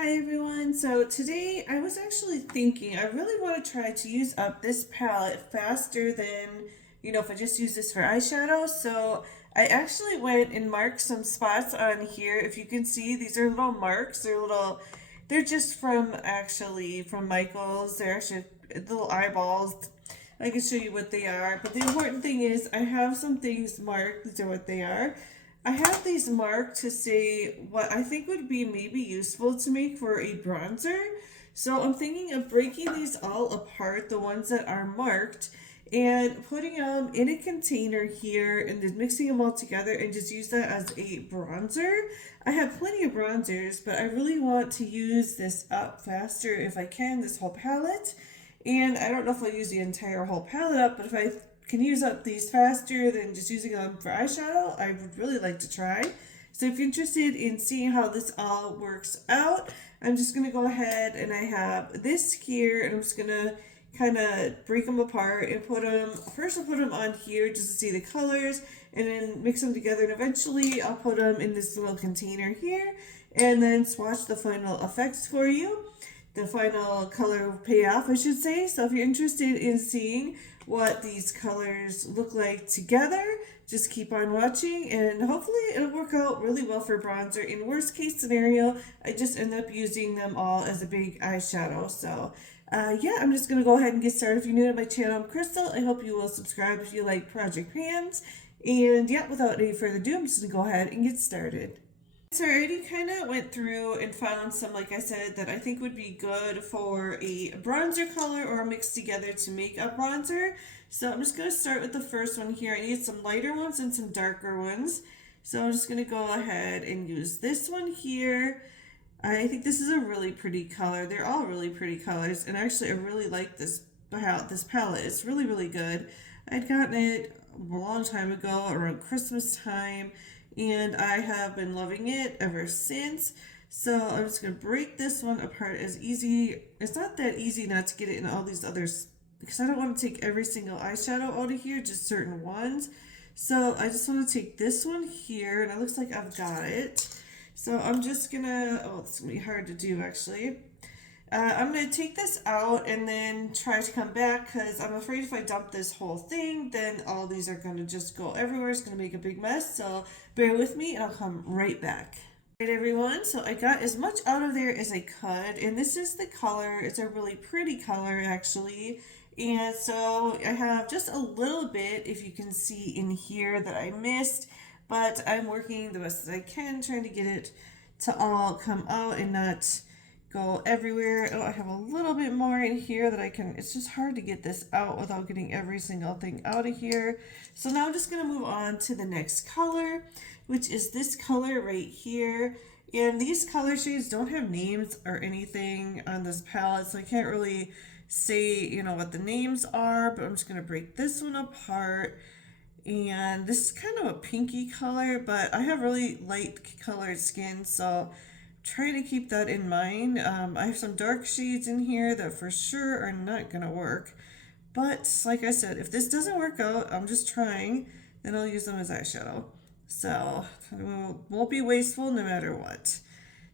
Hi everyone, so today I was actually thinking I really want to try to use up this palette faster than, if I just use this for eyeshadow. So I actually went and marked some spots on here. If you can see, these are little marks. They're just from Michael's. They're actually little eyeballs. I can show you what they are. But the important thing is I have some things marked. These are what they are. I have these marked to say what I think would be maybe useful to make for a bronzer. So I'm thinking of breaking these all apart, the ones that are marked, and putting them in a container here and then mixing them all together and just use that as a bronzer. I have plenty of bronzers, but I really want to use this up faster if I can, this whole palette. And I don't know if I'll use the entire whole palette up, but if I can use up these faster than just using them for eyeshadow, I would really like to try. So if you're interested in seeing how this all works out, I'm just going to go ahead and I have this here and I'm just going to kind of break them apart and first I'll put them on here just to see the colors and then mix them together, and eventually I'll put them in this little container here and then swatch the final effects for you, the final color payoff, I should say. So if you're interested in seeing what these colors look like together, just keep on watching and hopefully it'll work out really well for bronzer. In worst case scenario, I just end up using them all as a big eyeshadow. So yeah, I'm just going to go ahead and get started. If you're new to my channel, I'm Crystal. I hope you will subscribe if you like project pans. And yeah, without any further ado, I'm just going to go ahead and get started. So I already kind of went through and found some, like I said, that I think would be good for a bronzer color or mixed together to make a bronzer. So I'm just going to start with the first one here. I need some lighter ones and some darker ones. So I'm just going to go ahead and use this one here. I think this is a really pretty color. They're all really pretty colors. And actually, I really like this palette. It's really, really good. I'd gotten it a long time ago, around Christmas time, and I have been loving it ever since. So I'm just going to break this one apart as easy. It's not that easy not to get it in all these others because I don't want to take every single eyeshadow out of here, just certain ones. So I just want to take this one here, and it looks like I've got it. So I'm just going to, oh, it's going to be hard to do actually. I'm going to take this out and then try to come back because I'm afraid if I dump this whole thing, then all these are going to just go everywhere. It's going to make a big mess. So bear with me and I'll come right back. Alright everyone, so I got as much out of there as I could, and this is the color. It's a really pretty color actually. And so I have just a little bit, if you can see in here, that I missed, but I'm working the best as I can, trying to get it to all come out and not go everywhere. Oh, I have a little bit more in here that I can, it's just hard to get this out without getting every single thing out of here. So now I'm just going to move on to the next color, which is this color right here. And these color shades don't have names or anything on this palette, so I can't really say, what the names are, but I'm just going to break this one apart. And this is kind of a pinky color, but I have really light colored skin, so try to keep that in mind. I have some dark shades in here that for sure are not going to work. But like I said, if this doesn't work out, I'm just trying, then I'll use them as eyeshadow. So won't be wasteful no matter what.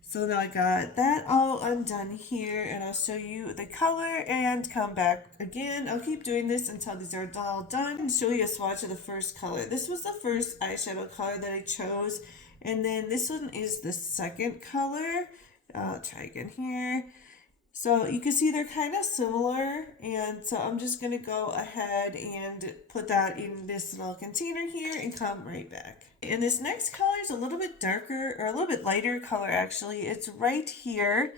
So now I got that all undone here, and I'll show you the color and come back again. I'll keep doing this until these are all done and show you a swatch of the first color. This was the first eyeshadow color that I chose, and then this one is the second color. I'll try again here. So you can see they're kind of similar, and so I'm just going to go ahead and put that in this little container here and come right back. And this next color is a little bit darker, or a little bit lighter color actually. It's right here,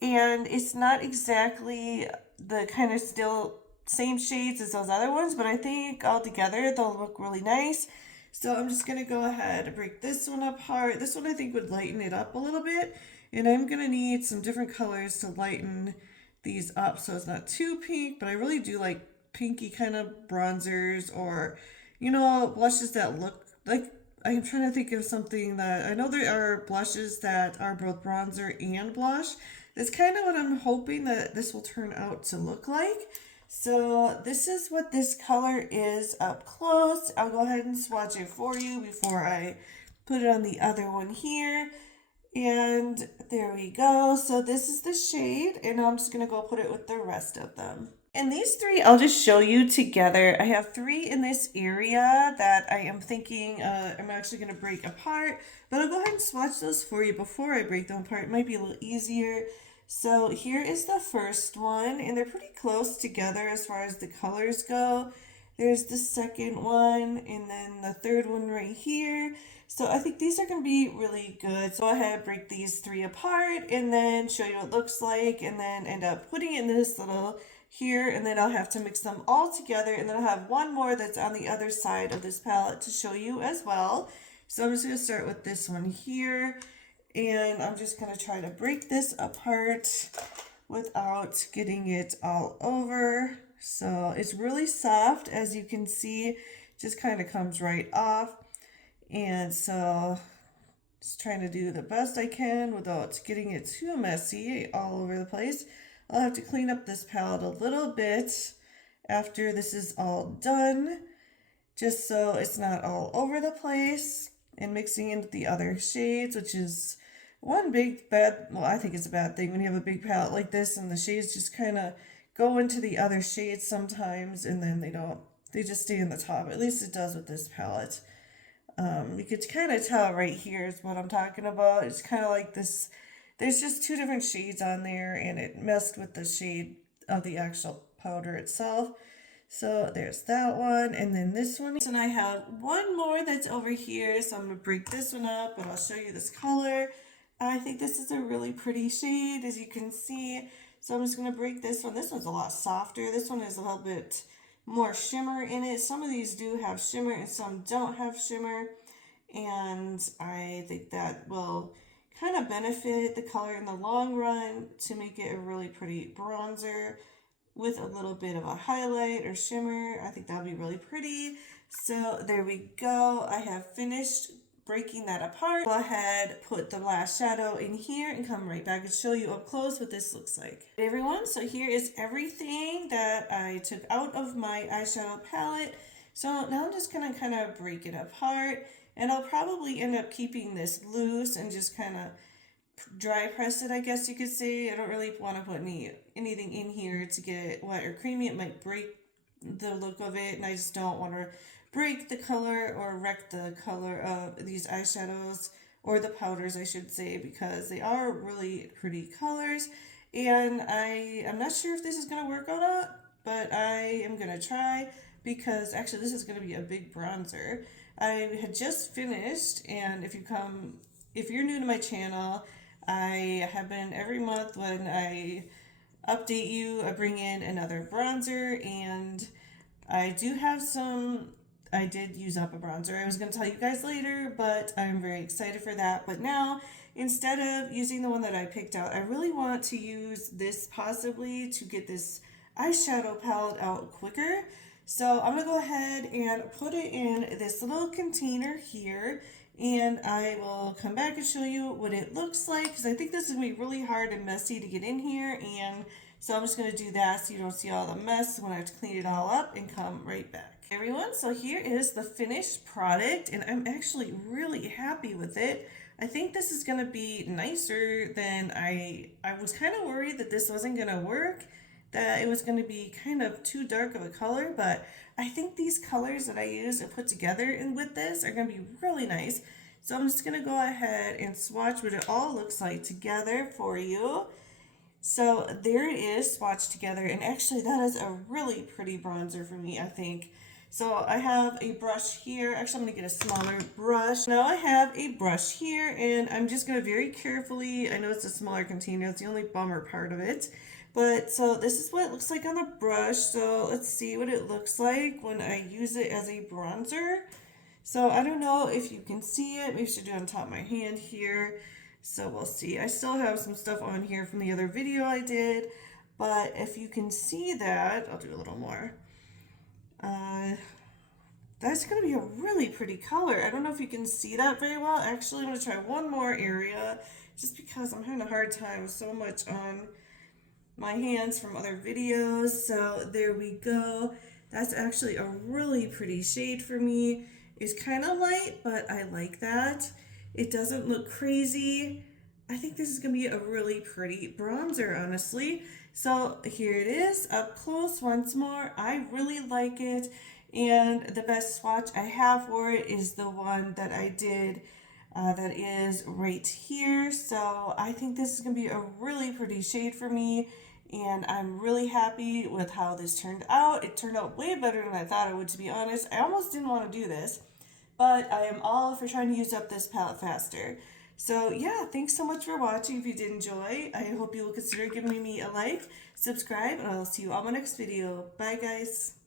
and it's not exactly the kind of still same shades as those other ones, but I think all together they'll look really nice. So I'm just going to go ahead and break this one apart. This one I think would lighten it up a little bit. And I'm going to need some different colors to lighten these up so it's not too pink. But I really do like pinky kind of bronzers, or, blushes that look like, I'm trying to think of something that, I know there are blushes that are both bronzer and blush. That's kind of what I'm hoping that this will turn out to look like. So this is what this color is up close. I'll go ahead and swatch it for you before I put it on the other one here. And there we go. So this is the shade, and I'm just going to go put it with the rest of them. And these three, I'll just show you together. I have three in this area that I am thinking I'm actually going to break apart. But I'll go ahead and swatch those for you before I break them apart. It might be a little easier. So here is the first one, and they're pretty close together as far as the colors go. There's the second one, and then the third one right here. So I think these are going to be really good. So go ahead, break these three apart, and then show you what it looks like, and then end up putting it in this little here, and then I'll have to mix them all together, and then I'll have one more that's on the other side of this palette to show you as well. So I'm just going to start with this one here, and I'm just going to try to break this apart without getting it all over. So it's really soft, as you can see, just kind of comes right off. And so just trying to do the best I can without getting it too messy all over the place. I'll have to clean up this palette a little bit after this is all done, just so it's not all over the place, and mixing in the other shades, which is one big bad, well, I think it's a bad thing when you have a big palette like this and the shades just kind of go into the other shades sometimes, and then they just stay in the top. At least it does with this palette. You could kind of tell right here is what I'm talking about. It's kind of like this, there's just two different shades on there, and it messed with the shade of the actual powder itself. So there's that one, and then this one. And I have one more that's over here, so I'm going to break this one up, and I'll show you this color. I think this is a really pretty shade, as you can see. So I'm just going to break this one. This one's a lot softer. This one is a little bit more shimmer in it. Some of these do have shimmer and some don't have shimmer, and I think that will kind of benefit the color in the long run to make it a really pretty bronzer with a little bit of a highlight or shimmer. I think that would be really pretty. So there we go. I have finished breaking that apart. Go ahead, put the last shadow in here, and come right back and show you up close what this looks like. Hey everyone, so here is everything that I took out of my eyeshadow palette. So now I'm just gonna kind of break it apart, and I'll probably end up keeping this loose and just kind of dry press it, I guess you could say. I don't really want to put anything in here to get it wet or creamy. It might break the look of it, and I just don't want to break the color or wreck the color of these eyeshadows, or the powders I should say, because they are really pretty colors. And I'm not sure if this is going to work or not, but I am going to try, because actually this is going to be a big bronzer. I had just finished, and if you're new to my channel, I have been every month when I update you, I bring in another bronzer, and I do have some. I did use up a bronzer. I was going to tell you guys later, but I'm very excited for that. But now, instead of using the one that I picked out, I really want to use this possibly to get this eyeshadow palette out quicker. So I'm going to go ahead and put it in this little container here, and I will come back and show you what it looks like, because I think this is going to be really hard and messy to get in here, and so I'm just going to do that so you don't see all the mess when I have to clean it all up, and come right back. Everyone, so here is the finished product, and I'm actually really happy with it. I think this is going to be nicer than I was kind of worried that this wasn't going to work, that it was going to be kind of too dark of a color, but I think these colors that I use and put together and with this are going to be really nice. So I'm just going to go ahead and swatch what it all looks like together for you. So there it is, swatched together, and actually that is a really pretty bronzer for me, I think. So I have a brush here. Actually, I'm going to get a smaller brush. Now I have a brush here, and I'm just going to very carefully, I know it's a smaller container, it's the only bummer part of it. But so this is what it looks like on the brush. So let's see what it looks like when I use it as a bronzer. So I don't know if you can see it. Maybe I should do it on top of my hand here. So we'll see. I still have some stuff on here from the other video I did. But if you can see that, I'll do a little more. That's going to be a really pretty color. I don't know if you can see that very well. Actually, I'm going to try one more area, just because I'm having a hard time so much on my hands from other videos. So there we go. That's actually a really pretty shade for me. It's kind of light, but I like that. It doesn't look crazy. I think this is going to be a really pretty bronzer, honestly. So here it is, up close once more. I really like it. And the best swatch I have for it is the one that I did that is right here. So I think this is going to be a really pretty shade for me. And I'm really happy with how this turned out. It turned out way better than I thought it would, to be honest. I almost didn't want to do this, but I am all for trying to use up this palette faster. So yeah, thanks so much for watching. If you did enjoy, I hope you will consider giving me a like, subscribe, and I'll see you on my next video. Bye guys.